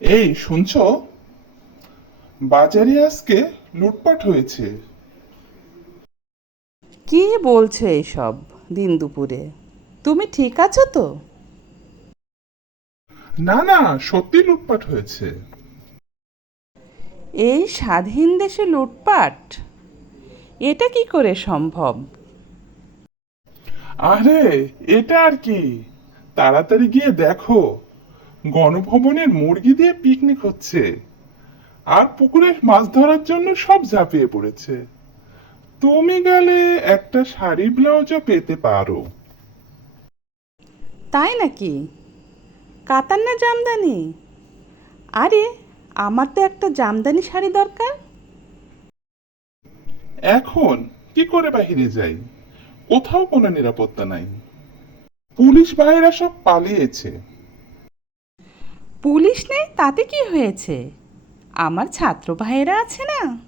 এই শুনছ? বাজারে আজকে লুটপাট হয়েছে। কি বলছো এইসব দিন দুপুরে? তুমি ঠিক আছো তো? না না সত্যি লুটপাট হয়েছে। এই স্বাধীন দেশে লুটপাট? এটা কি করে সম্ভব? আরে এটা আর কি? তাড়াতাড়ি গিয়ে দেখো। গণভবনের মুরগি দিয়ে পিকনিক হচ্ছে। আর পুকুরে মাছ ধরার জন্য সব ঝাঁপিয়ে পড়েছে। তুমি গেলে একটা শাড়ি ব্লাউজও পেতে পারো। তাই নাকি? কাতার না জামদানি? আরে আমার তো একটা জামদানি শাড়ি দরকার। এখন কি করে বাহিরে যাই? কোথাও কোনো নিরাপত্তা নাই। পুলিশ ভাইরা সব পালিয়েছে। পুলিশ নেই? তাতে কি হয়েছে? আমার ছাত্র ভাইয়েরা আছে না?